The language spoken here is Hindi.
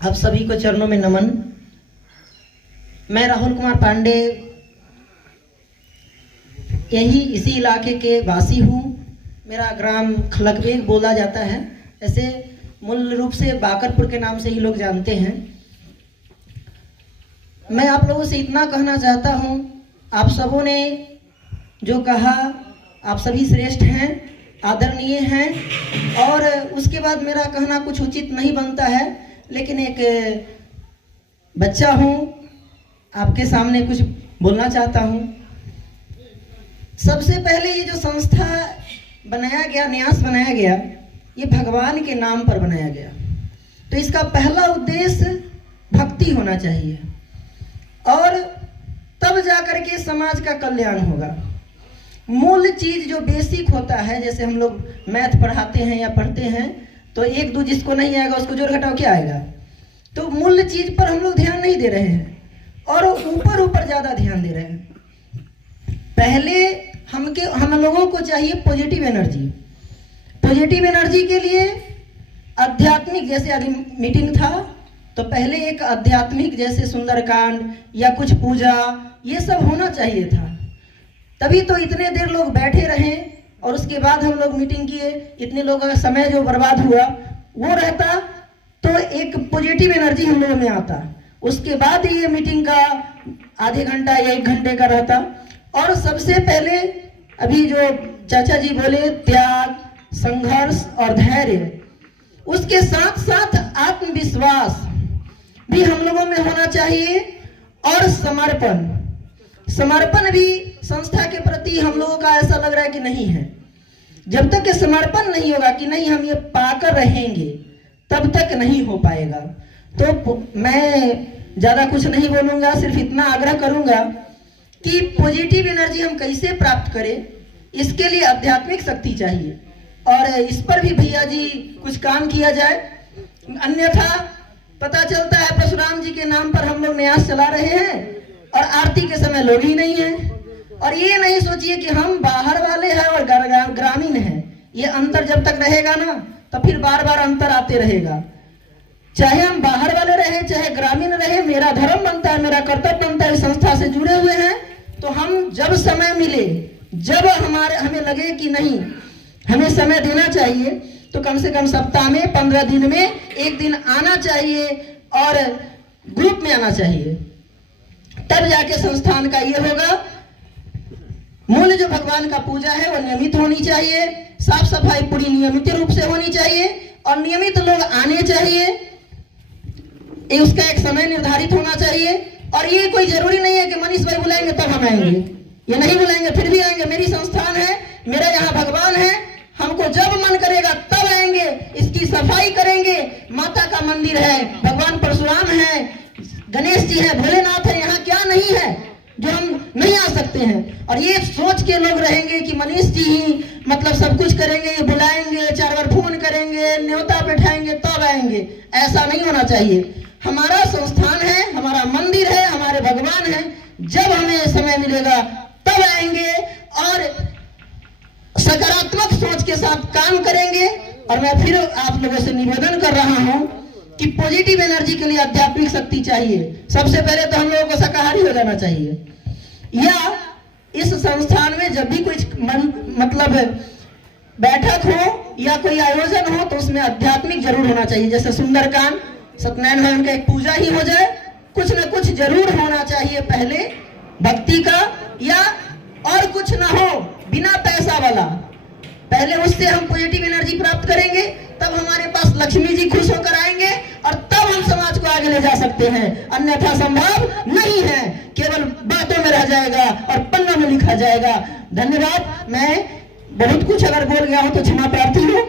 आप सभी को चरणों में नमन। मैं राहुल कुमार पांडे इसी इलाके के वासी हूँ। मेरा ग्राम खलकवेग बोला जाता है, ऐसे मूल रूप से बाकरपुर के नाम से ही लोग जानते हैं। मैं आप लोगों से इतना कहना चाहता हूँ, आप सबों ने जो कहा आप सभी श्रेष्ठ हैं, आदरणीय हैं, और उसके बाद मेरा कहना कुछ उचित नहीं बनता है, लेकिन एक बच्चा हूँ, आपके सामने कुछ बोलना चाहता हूँ। सबसे पहले ये जो संस्था बनाया गया, न्यास बनाया गया, ये भगवान के नाम पर बनाया गया, तो इसका पहला उद्देश्य भक्ति होना चाहिए और तब जाकर के समाज का कल्याण होगा। मूल चीज जो बेसिक होता है, जैसे हम लोग मैथ पढ़ाते हैं या पढ़ते हैं, तो एक दो जिसको नहीं आएगा उसको जोड़ घटाओ क्या आएगा। तो मूल चीज पर हम लोग ध्यान नहीं दे रहे हैं और ऊपर ऊपर ज्यादा ध्यान दे रहे हैं। पहले हम लोगों को चाहिए पॉजिटिव एनर्जी। पॉजिटिव एनर्जी के लिए आध्यात्मिक, जैसे अभी मीटिंग था तो पहले एक आध्यात्मिक जैसे सुंदरकांड या कुछ पूजा, ये सब होना चाहिए था, तभी तो इतने देर लोग बैठे रहे और उसके बाद हम लोग मीटिंग किए। इतने लोगों का समय जो बर्बाद हुआ वो रहता तो एक पॉजिटिव एनर्जी हम लोगों में आता, उसके बाद ये मीटिंग का आधे घंटा या 1 घंटे का रहता। और सबसे पहले अभी जो चाचा जी बोले, त्याग, संघर्ष और धैर्य, उसके साथ साथ आत्मविश्वास भी हम लोगों में होना चाहिए और समर्पण। समर्पण भी संस्था के प्रति हम लोगों का ऐसा लग रहा है कि नहीं है। जब तक ये समर्पण नहीं होगा कि नहीं हम ये पाकर रहेंगे, तब तक नहीं हो पाएगा। तो मैं ज्यादा कुछ नहीं बोलूंगा, सिर्फ इतना आग्रह करूंगा कि पॉजिटिव एनर्जी हम कैसे प्राप्त करें, इसके लिए आध्यात्मिक शक्ति चाहिए और इस पर भी भैया जी कुछ काम किया जाए। अन्यथा पता चलता है परशुराम जी के नाम पर हम लोग न्यास चला रहे हैं और आरती के समय लोग ही नहीं है। और ये नहीं सोचिए कि हम बाहर वाले हैं और ग्रामीण हैं, ये अंतर जब तक रहेगा ना तो फिर बार बार अंतर आते रहेगा। चाहे हम बाहर वाले रहे चाहे ग्रामीण रहे, मेरा धर्म बनता है, मेरा कर्तव्य बनता है, संस्था से जुड़े हुए हैं, तो हम जब समय मिले, जब हमें लगे कि नहीं हमें समय देना चाहिए, तो कम से कम सप्ताह में 15 दिन में 1 दिन आना चाहिए और ग्रुप में आना चाहिए, तब जाके संस्थान का ये होगा। मूल जो भगवान का पूजा है वो नियमित होनी चाहिए, साफ सफाई पूरी नियमित रूप से होनी चाहिए और नियमित लोग आने चाहिए। उसका एक समय निर्धारित होना चाहिए और ये कोई जरूरी नहीं है कि मनीष भाई बुलाएंगे तब हम आएंगे, ये नहीं बुलाएंगे फिर भी आएंगे। मेरी संस्थान है, मेरा यहाँ भगवान है, हमको जब मन करेगा तब आएंगे, इसकी सफाई करेंगे। माता का मंदिर है, भगवान परशुराम है, गणेश जी है, भोलेनाथ है, यहाँ क्या नहीं है जो हम नहीं आ सकते हैं। और ये सोच के लोग रहेंगे कि मनीष जी ही मतलब सब कुछ करेंगे, ये बुलाएंगे, 4 बार फोन करेंगे, न्योता बैठाएंगे तब आएंगे, ऐसा नहीं होना चाहिए। हमारा संस्थान है, हमारा मंदिर है, हमारे भगवान है, जब हमें समय मिलेगा तब आएंगे और सकारात्मक सोच के साथ काम करेंगे। और मैं फिर आप लोगों से निवेदन कर रहा हूं कि पॉजिटिव एनर्जी के लिए आध्यात्मिक शक्ति चाहिए। सबसे पहले तो हम लोगों को शाकाहारी हो जाना चाहिए, या इस संस्थान में जब भी कुछ मतलब बैठक हो या कोई आयोजन हो तो उसमें आध्यात्मिक जरूर होना चाहिए। जैसे सुंदरकांड, सत्यनारायण भगवान का एक पूजा ही हो जाए, कुछ न कुछ जरूर होना चाहिए पहले भक्ति का, या और कुछ ना हो बिना पैसा वाला। पहले उससे हम पॉजिटिव एनर्जी प्राप्त करेंगे, तब हमारे पास लक्ष्मी जी खुश होकर आएंगे और तब हम समाज को आगे ले जा सकते हैं। अन्यथा संभव नहीं है, केवल बातों में रह जाएगा और पन्नों में लिखा जाएगा। धन्यवाद। मैं बहुत कुछ अगर बोल गया हूं तो क्षमा प्रार्थी हूं।